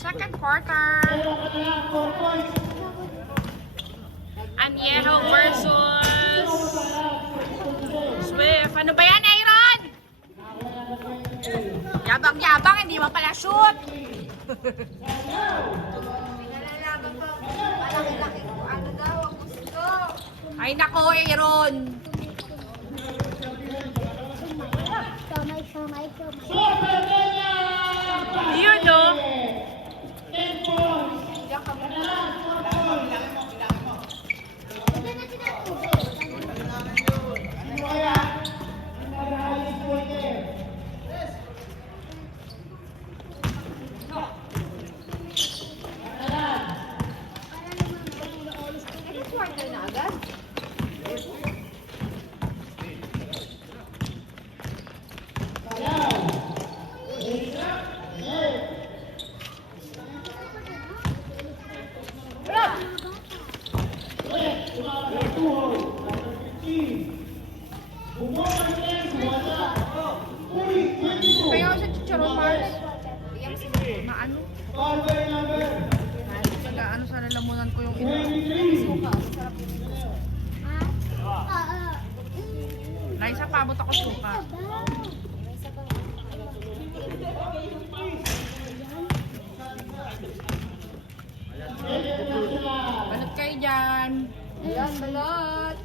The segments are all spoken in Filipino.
Second quarter. Añejo versus Swift. Ano ba yan, Aaron? Yabang-yabang, hindi mo pala shoot. Pinalalaban pa. Malaki-laki ko. Ano daw ang gusto? Ay nako, Aaron. Somay. Yun, no? Diyan ka muna. Quarter na agad? Kaya ako sa chicharon, Mars. Maano? Ano sa lalamunan ko yung ino. Naisa pabot ako suka. Balot kayo dyan. Ayan, balot.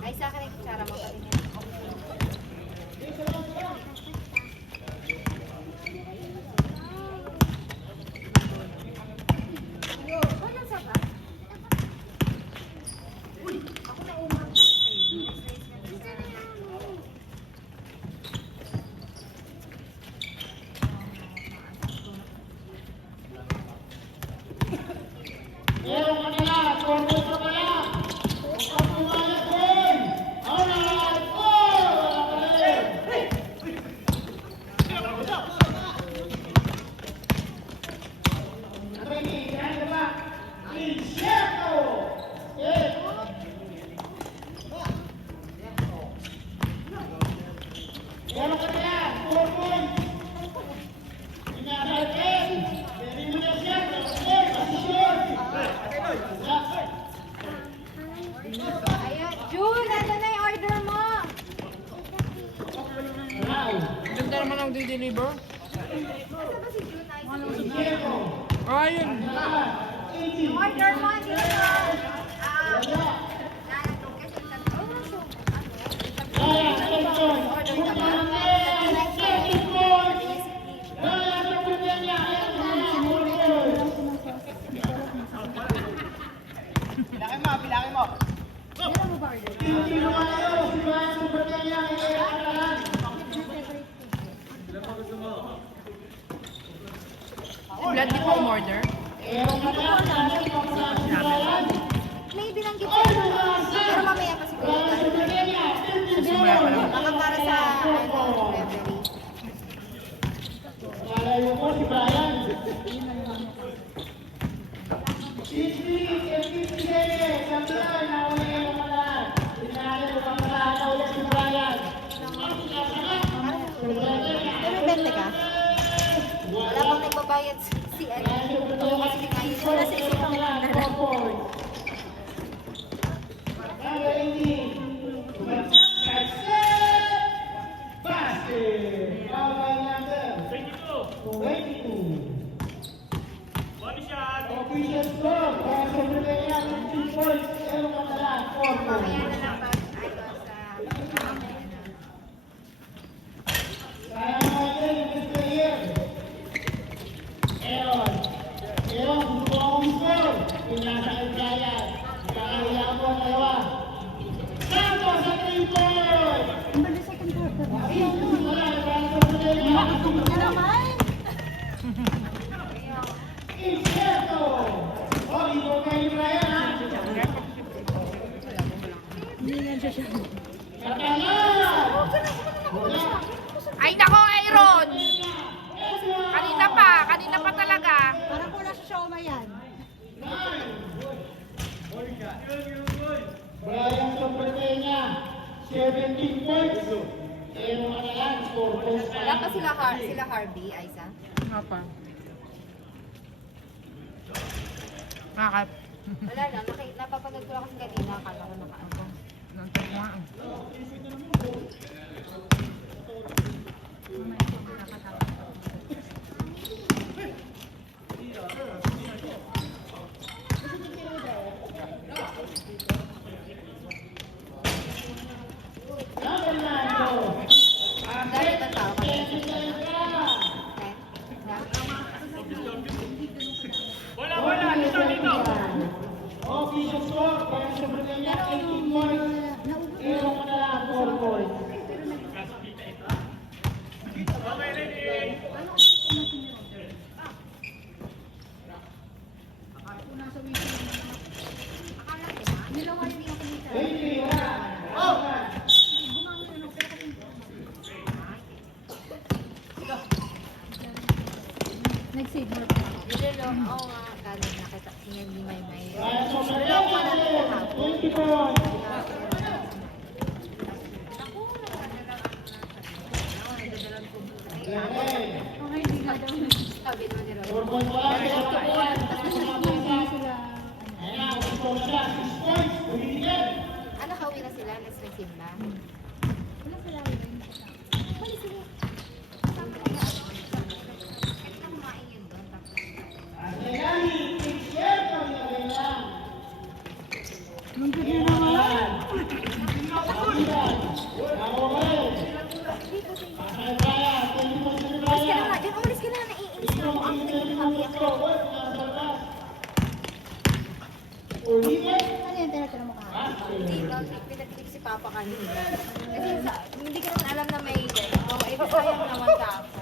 Ay, sa akin yung kutsara mo. Ano sa ba? Ako na umang. Ayan, June, ano na yung order mo? Ganda naman ang di-deliver. Ano ba si June? Ayun. Yung order mo, dito. Bilangin mo. Blood di po umorder. May binanggit ko. Pero mamaya pa siguro. Simula pa lang. Baka para sa referee. Pero may 20 ka? Wala bang nagbabayad si ano? Kasi ngayon wala si mamaya na lang pag Ay nako, Aaron! Kanina pa talaga. Parang wala sa sioma yan. Brian Sobrevenia, 17 points. ba sila Harvey, Aiza? Nga pa. Bakit? Wala lang, napapanood ko lang kasi kanina, akala ko nakaano. Nantok nga. Dahil ibang tao ka rin. Nag-save mo pa. Nilolo, oo nga, galing nakita. Hindi may. Nilolo ko na rin kahapon. Okay, hindi nga daw. Sabi naman ni Roy. Ano, kauwi na sila? Nagsimba? Wala sila rin. Balik sila. Kasama nila. Kanina kumain yun doon. Munggod na naman. Umalis ka na nga. Diyan, umalis ka na. Naiinis na ako. Ang nagkakabi ako. Ano yan? Tira-tira mo ka. Hindi, pinag-click si Papa kanina. Kasi hindi ko naman alam na may sayang naman ka ako.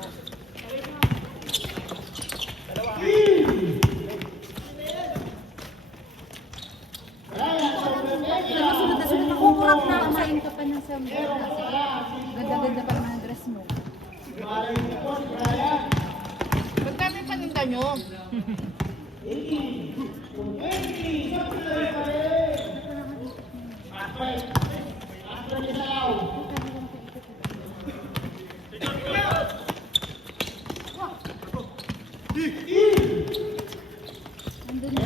Sunod na sunod ako. Kurap na. Kumain ka pa ng sambo. Ganda-ganda pa naman ang dress mo. Ba't kami paninda nyo? Nandun na.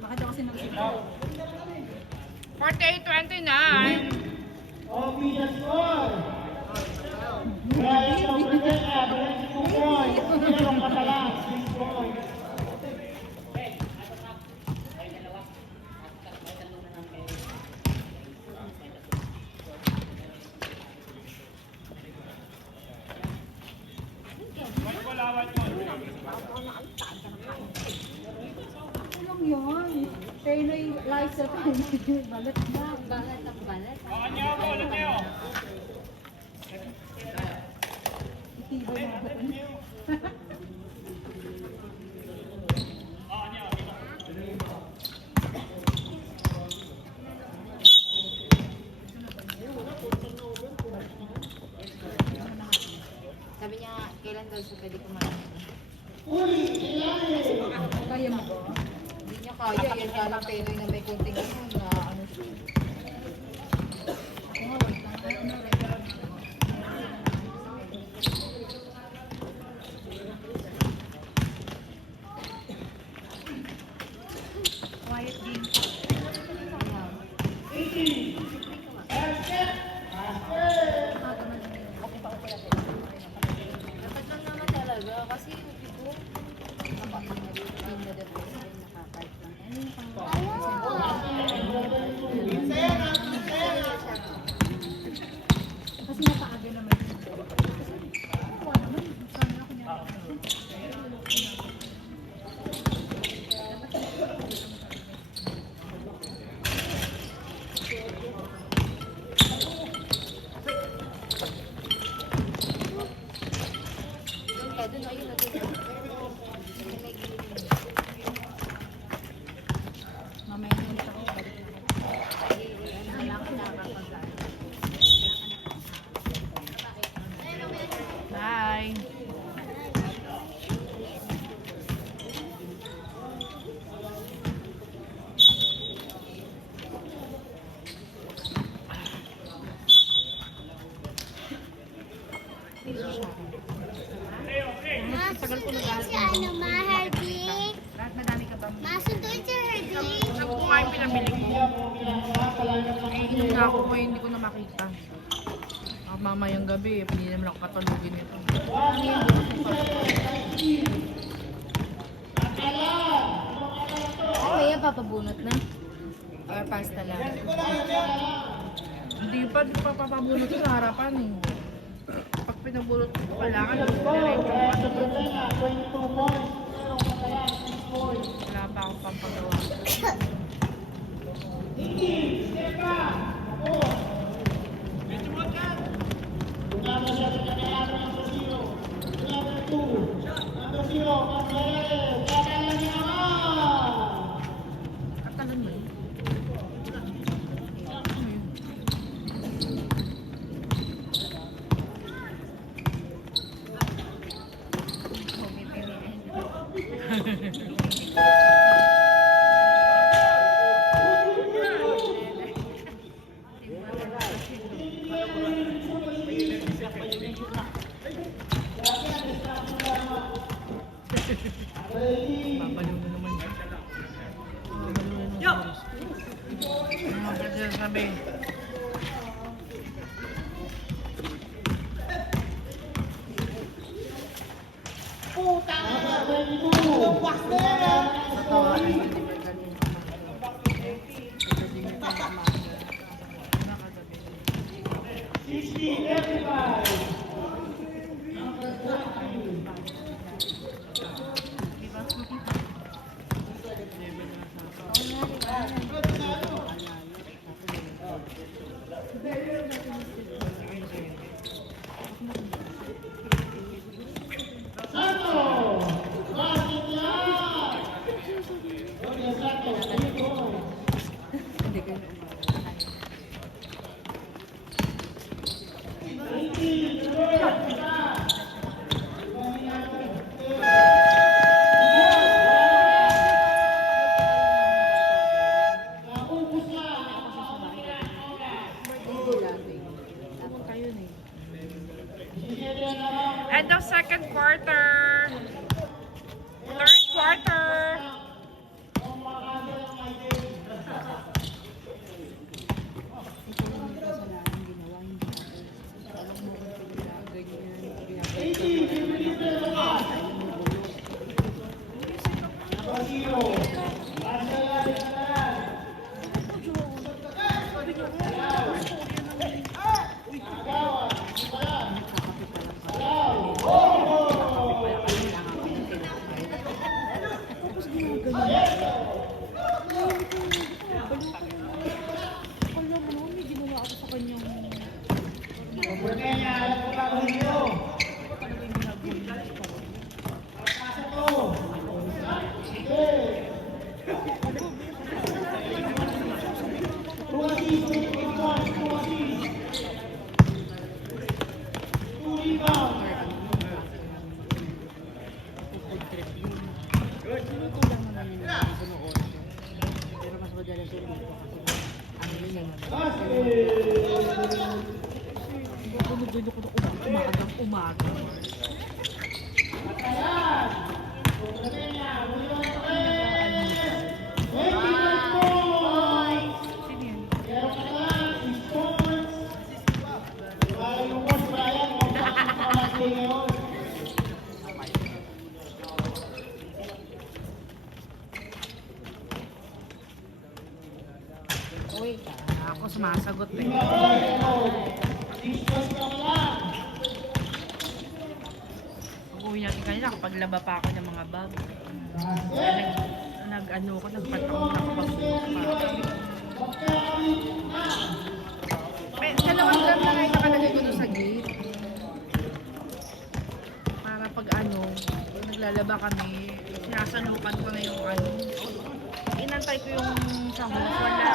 Bakit ako sinagsigaw? 48-29. Ano lang yun? Penoy Liza balat na. Balat ang balat. Itibay mo ba? Sabi niya, kailan daw siya pwede kumain. Kaya mo ba? Hindi niya kaya. Yan ka lang Penoy na may kunting na ano siya. Quiet game. Dapat lang naman talaga kasi yung tipo nakakait lang. Ano yung pang Sunduin si ano, Ma, Herbie. Lahat madami ka ba? Ma, sunduin si Herbie. Saan ko nga yung pinabili ko? Iinom na ako ngayon, hindi ko na makita. Mamayang gabi, hindi naman ako katulugin ito. Ay, kaya papabunot na? Or pasta lang? Hindi pa papabunot sa harapan eh. Pag pinabunot ko pala, diretso wala pa akong pampagawa. Katalan mo yun? Ano yun? Babaliw na naman siya. Babaliw na naman siya. Ano ka dyan sabi? Totoo ay hindi magaling Hindi kayo End of second quarter. Third quarter. Umaga. Wait, Ako sumasagot eh. Pag-uwi natin kanina, kapaglaba pa ako ng mga bag. Nag-ano ko, nagpatong ako pag-buhok pa. May dalawang drum na ngayon nakalagay ko doon sa gate. Para pag ano, naglalaba kami, sinasanukan ko na yung ano. Inantay ko yung sahog, wala.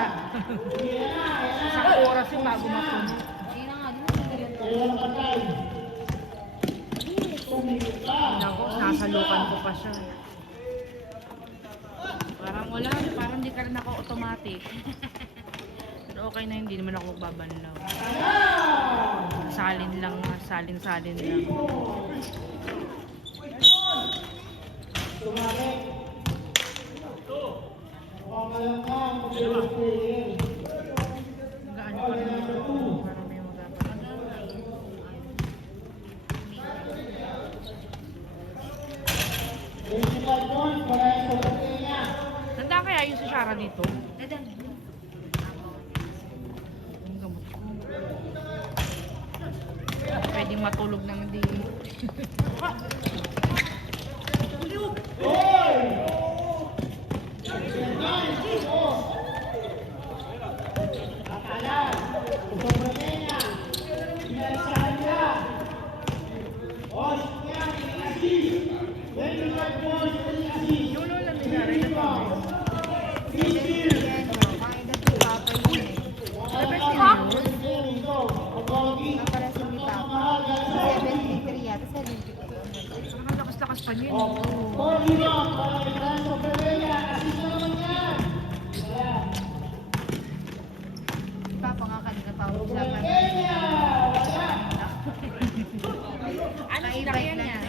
Sa oras yung bago mapuno. ayun na nga, di mo Ako, nasalukan ko pa siya. Parang wala, parang di ka rin ako automatic. Pero okay na, hindi naman ako magbabanlaw. Salin lang, salin-salin lang. Gaano pa rin ito para may magapag. Handa kaya yung si Shara dito? Dadan. Ang gamot ko. Pwedeng matulog ng hindi. Yung lola ni Shara, ito pa. Dapat ang lakas-lakas pa niya. Ano sinakyan niya?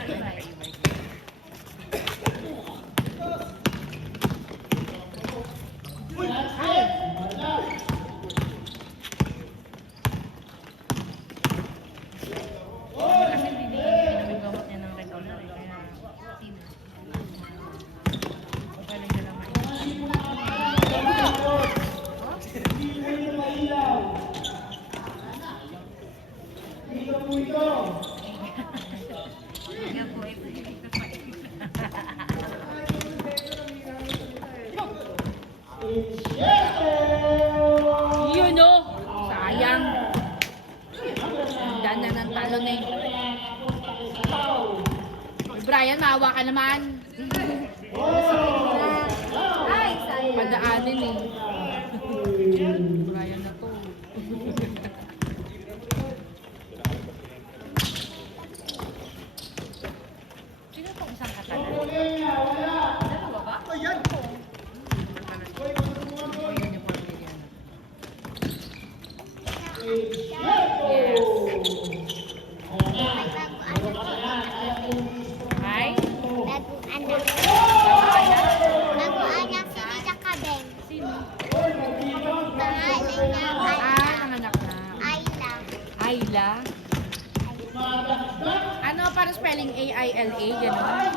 Kasi hindi gamot niya ng regular eh. Kaya galing na lang yun o! Sayang! Handa na ng talo na eh. Brian, maawa ka naman. Ay, sayang. Padaanin eh. Brian na to. Sino itong isang katalan? Dalawa ba? Ayan! Yes. Hi? Bagong anak. Bagong anak si Tita Kabeng. Sino? Pangalan niya Nanganak na. Ayla. Ayla? Ano para spelling A-I-L-A? Gano'n?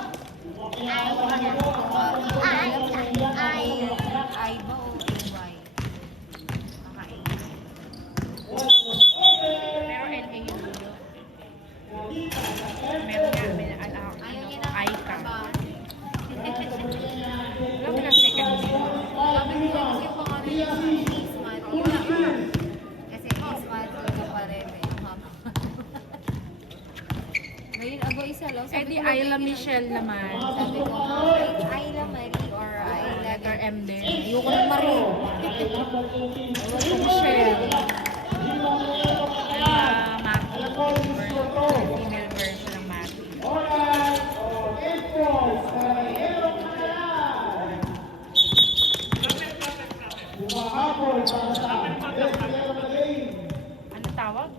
Ay ba o Y? Pero L-A yung dulo. Meron nga, may Ayaw niya na I ka. ba? Wala mo na second name. Sabi ko kasi yung pangalan niya Ismat. Wala ka. Kasi Ismat talaga pa rin eh. Ngayon ako isa lang. Eh di Ayla Michelle naman. Sabi ko, Ayla Marie or Ayla. Letter M din. Ayoko ng Marie. Michelle. Matthew. Female version ng Matthew. Ano tawag?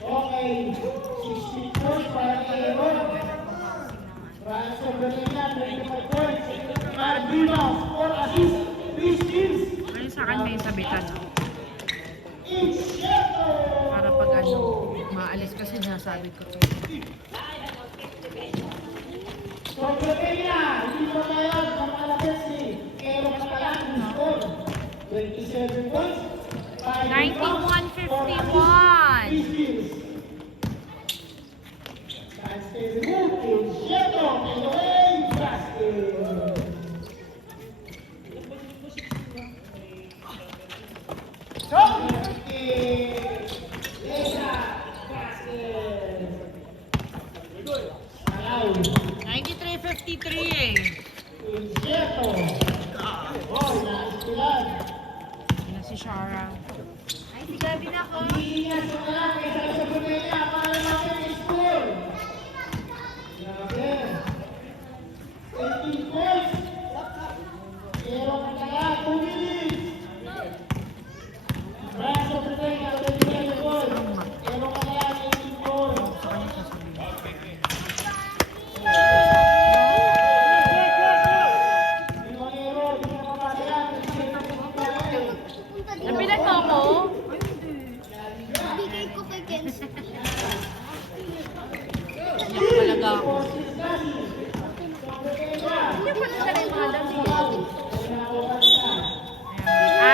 Okay, 60 points para kay Aaron. Francis Berlina, 25 points. Cardina, 4 assists, 3 steals. Ngayon sa akin may sabitan. Incheto! Para pag ano, maalis kasi nasabi ko. So, Berlina, hindi pa tayo ng malapit si Aaron Catalan, score. 27 points. 91-51. That's the move to Sheto in the way basket. So, Allow. 93-53. Sheto. Oh, naispilan. Yan na si Shara. Ay, si Gabi na ako. Iingat mo na lang kaysa sa Brunella para natin i-score. Grabe. 18 points. Pero kaya, 2 minutes. Brad sa Brunella, ready na yung goal. Pero kaya, 18 points. Limonero, di na mapasaya. Nabilan mo ako? Bigay ko kay Kenzie. Iyak talaga ako. Hindi pa nila yung mga dami.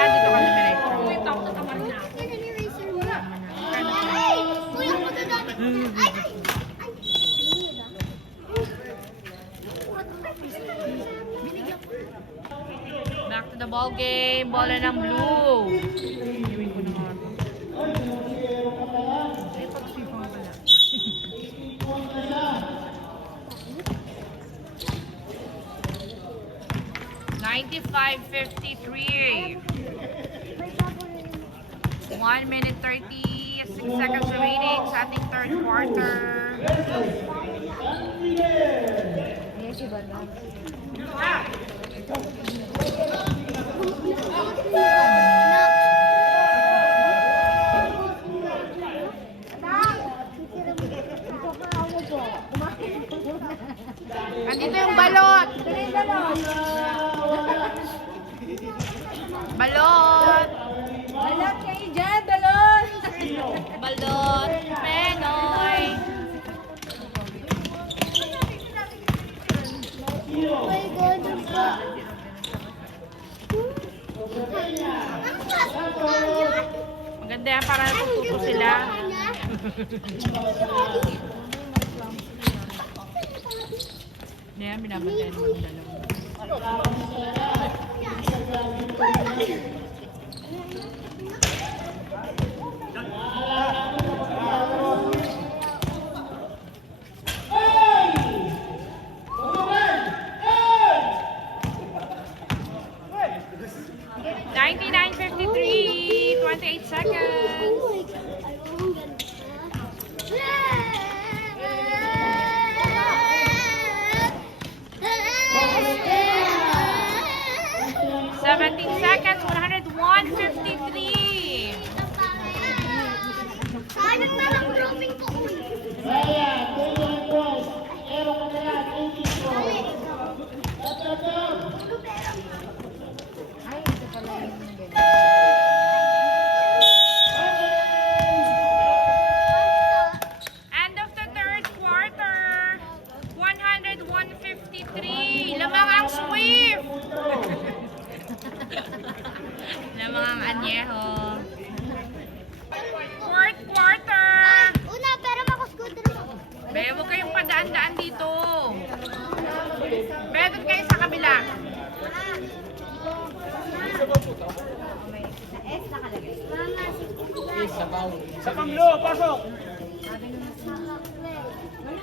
Dito ka numerito. Wait, ako na tamad na. Yan ang eraser mo. Ay! Kuya ko na dami. Ay! Ay! Binigyan ko. Back to the ball game. Bola ng blue. Iwin ko na nga. Ay, pagsipang pala. 95-53. 1 minute 36 seconds remaining sa ating third quarter. Ayan si Banda. Andito yung balot. Balot. Balot kayo dyan, balot! Balot. Penoy. Oh my God, ang pa- Ang plastic na yan. Maganda yan para natututo sila. Yan, binabantayan mo yung dalawa. $99.53, 28 seconds. Yeah. 17 seconds, 101.53. Sayang na lang grooming ko. Kaya, 21 points. Pero kaya, 18 points. Ay, ito pala yung ganyan. End of the third quarter, 101.53. Lamang ang Swift. Lamang ang Anyeho. Fourth quarter. Una, pero makuskuter mo. Be, huwag kayong padaan-daan dito. Be, doon kayo sa kabila. S nakalagay. Mama, Sa panglo, pasok!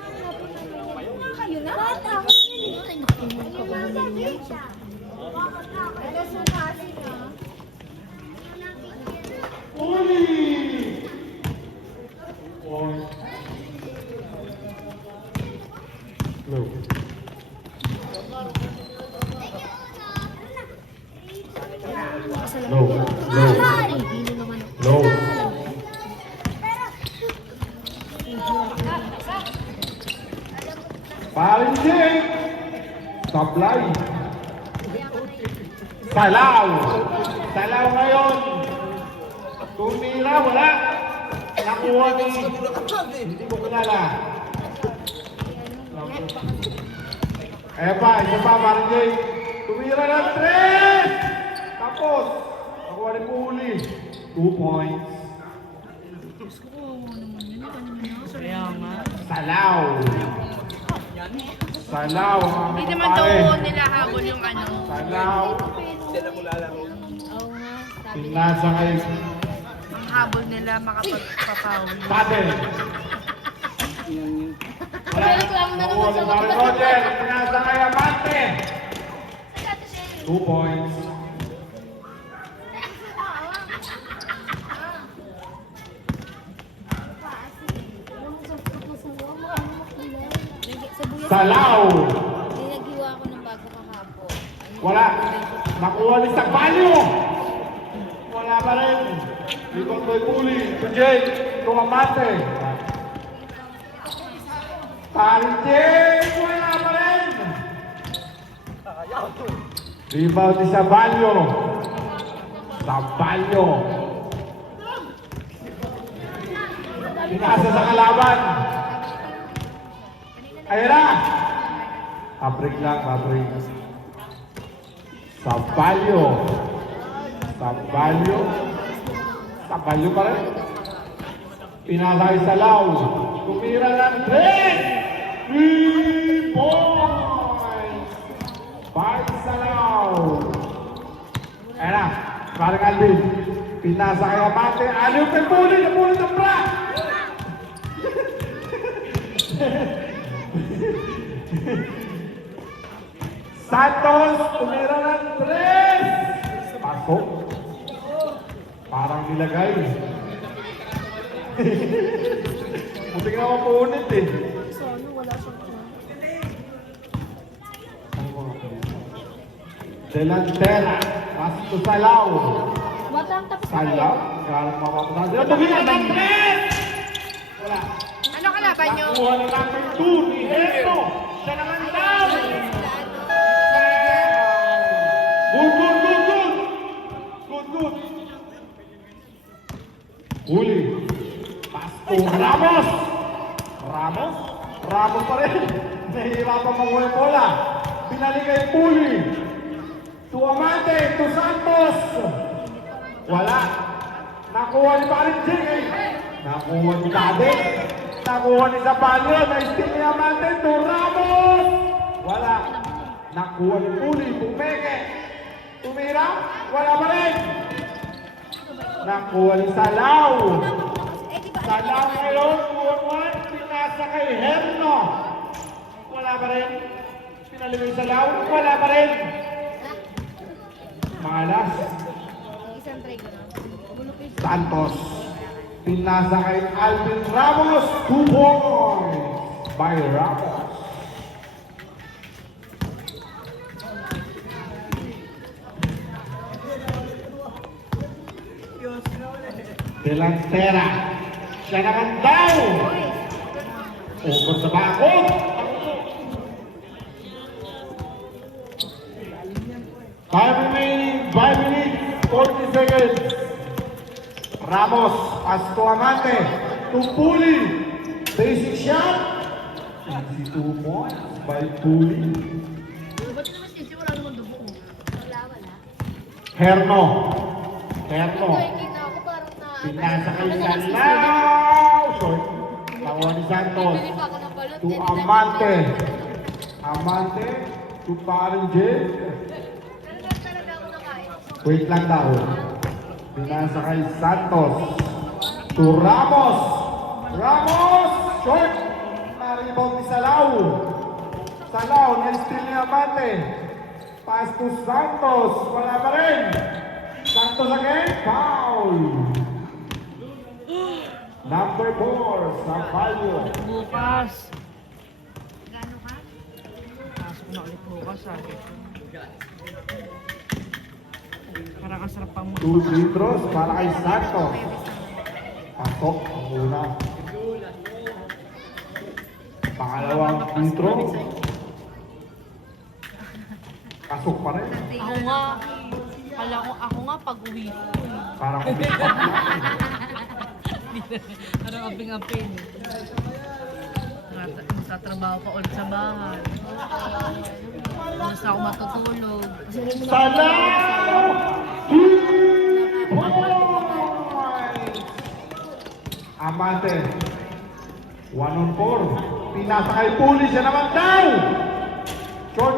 Mga kayo na? Ano sa kasi na? Uli! Point. Blue. Low. Low. Low. Paring Jake. Supply. Salaw. Salaw ngayon. Tumira, wala. Nakuha ni... Hindi ko kilala. Kaya pa, isa pa, Paring Jake. Tumira ng 3! Tapos. Nakuha ni Puli. 2 points. Diyos ko, naman yun. Kanina. Kaya nga. Salaw. Salaw. ang Hindi aming naman daw pare. nila habol yung ano. Salaw. Oo nga, sabi niya. Pinasa kay Ang habol nila makapagpapawi. Paddle. Wala. Nakuha ni Mari Roger. Pinasa kay Amante. 2 points. Sa Salaw. naghiwa ako ng bago kahapon. Wala. Nakuha ni Sabalyo. Wala pa rin. Dito kay Puli. Si Jake. Tumamate. Paring Jake. Wala pa rin. Rebound ni Sabalyo. Sabalyo. Pinasa sa kalaban. Ayan na. Paprik lang, paprik. Sabalyo. Sabalyo. Sabalyo pa rin. Pinasay sa law. Tumira ng 3. 3 points. By sa law. Ayan na. Parang Alvin. Pinasa kay Amante. Aliw kay Puli. Napuli ng bra. Santos, tumira ng 3! Pasok. Parang nilagay. Buti nga mapunit eh. Delantera, Pasto Salaw. Matang tapos na kayo. Salaw, karang mapapunta. Tumira ng 3! Wala. Ano kalaban nyo? Nakuha na number 2 ni Hendo. Siya naman daw. Good. Huli. Pasto Ramos. Ramos pa rin. Nahihirapan makuha yung bola. Pinalik kay Puli. To Amante. To Santos. Wala. Nakuha ni Paring Jing. Nakuha ni Dade. Nakuha ni Zabalyo. Na-steal ni Amante. To Ramos. Wala. Nakuha ni Puli. Pumeke. Tumira. Wala pa rin. Nakuha ni Salaw. Salaw ngayon. 2-1. Pinasa kay Herno. Wala pa rin. Pinalimay Salaw. Wala pa rin. Malas. Isang try ko na. Santos. Pinasa kay Alvin Ramos. 2 points by Ramos. Delantera. Siya naman daw. Over sa bakod. Five remaining, 5 minutes, 40 seconds. Ramos, Pasto Amante, Tupuli, basic shot. 22 points by Puli. Ba't naman sisi? Wala naman dugo. Wala. Herno. Ito yung kita ko parang na... Pinasa kay Salaw. Short. Nakuha ni Santos. Bili pa ako ng balot. To Amante. Amante. To Paring Jake. Wait lang daw. Pinasa kay Santos. To Ramos. Ramos! Short! Na-rebound ni Salaw. Salaw, na-steal ni Amante. Pass to Santos. Wala pa rin. Santos again. Foul. Number 4. Sampaio. Bukas. Gano ka? Pasok na ulit bukas, sabi ko. Parang ang sarap pang 2 free throws para kay Santos. Pasok ang una. Pangalawang free throw. Pasok pa rin. Ako nga pag-uwi ko. Parang umipat na. Parang aping-aping. Sa trabaho pa ulit sa bahay. Tapos ako matutulog. Salaw! Amante. 1-on-4. Pinasa kay Puli. Siya naman daw. Short.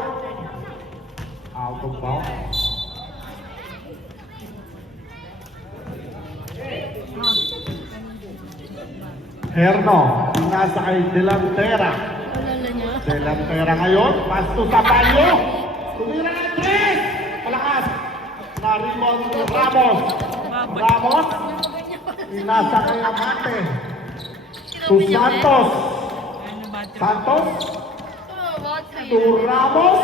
Out of bounds. Herno. Pinasa kay Delantera. Alala niya. Delantera ngayon. Pasto sa Palyo. Tumira ng 3. Palakas. Na-rebound ni Ramos. Ramos. Pinasa kay Amante. To Santos. Santos. To Ramos.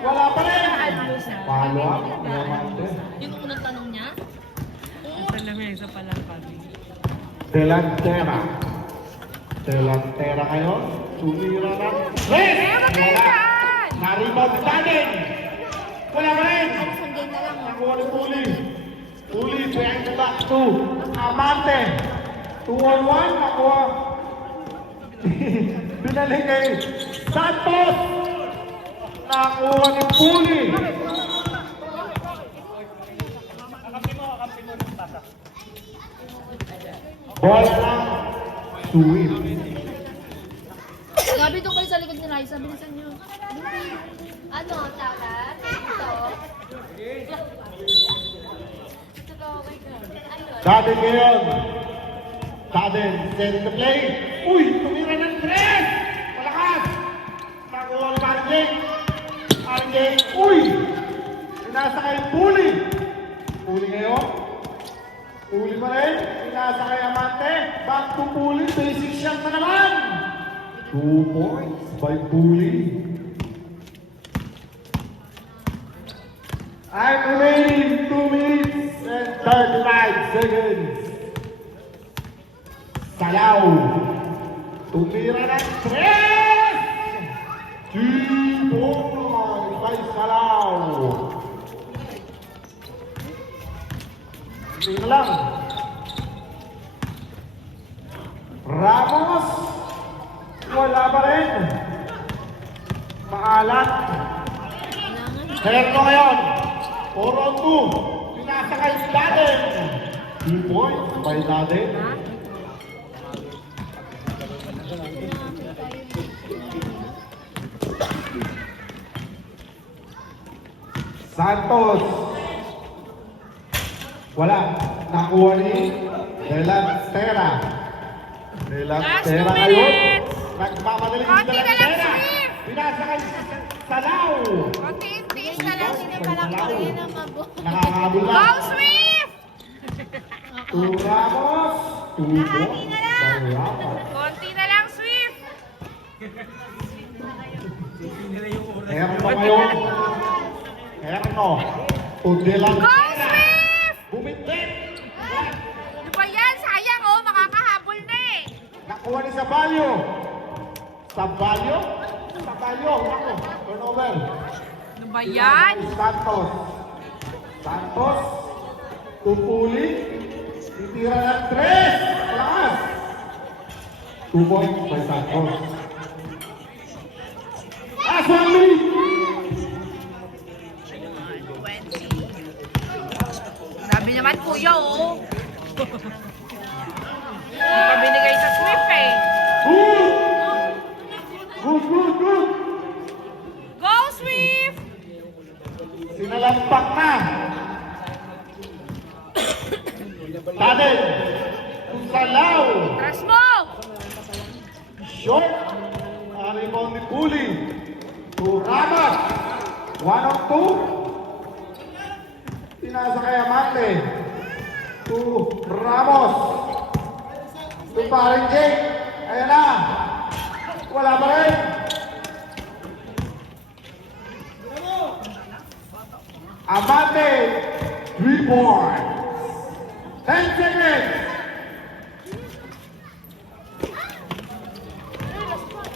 Wala pa rin. Follow up. Amante. Yung unang tanong niya? Sa palang kami. Delantera. Delantera ngayon. Tumira ng 3. Wala. Na-rebound natin. Wala pa rin. Isang game na lang. Nakuha ni Puli. Puli, behind the back to Amante. 2-on-1, nakuha. Binalik kay Santos. Nakuha ni Puli. Bola lang. Sweep. Sabi doon kayo sa likod ni Raisa, bilisan niyo. Ano, Taka? Ito. Daden ngayon. Daden, set the play. Uy, tumira ng 3. Malakas. Nakuha ni RJ. RJ, uy. Pinasa kay Puli. Puli ngayon. Puli pa rin. Pinasa kay Amante. Back to Puli. Basic shot na naman. 2 points by Puli. I'm remaining 2 minutes and 35 seconds. Salaw. Tumira ng 3. 2 points by Salaw. Tingnan lang. Ramos. Wala pa rin. Maalat. Herno ngayon. 4-on-2. Pinasa kay Daden. 2 points by Daden. Santos. Wala. Nakuha ni Delantera. Delantera ngayon. Nagmamadali si Delantera. Pinasa kay Salaw. Tiis na lang. Hindi pa lang kaya na mabuhay. Nakakabul na. Go Swift! To Ramos. 2 points by Ramos. Konti na lang, Swift! Herno ngayon. Herno. To Go Delantera. Swift! Bumitin. Ano ba yan? Sayang oh, makakahabol na eh. Nakuha ni Sabalyo. Sabalyo? Sabalyo. Ako. Turnover. Ano ba yan? Santos. Santos. Tupuli. Titira ng 3. Malakas. 2 points by Santos. Aswami! Sabi naman kuya oh. Hindi pa binigay sa Swift eh. Good! Good, good, good! Go Swift! Sinalampak na. Daden. Salaw. Tras mo! Short. Rebound ni Puli. To Ramos. 1-on-2. Pinasa kay Amante. To Ramos. To paring Jake. Ayan na. Wala pa rin. Amante. 3 points. 10 seconds.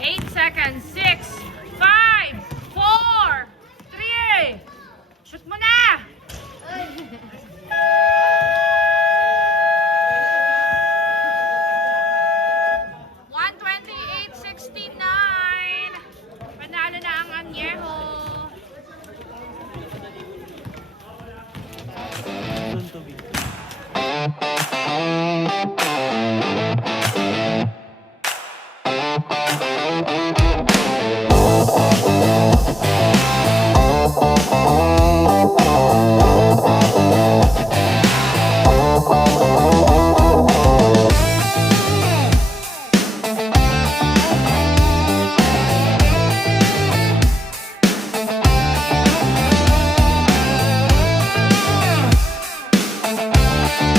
8 seconds. 6, 5, 4, 3. Shoot mo na! Panalo na ang Añejo. Thank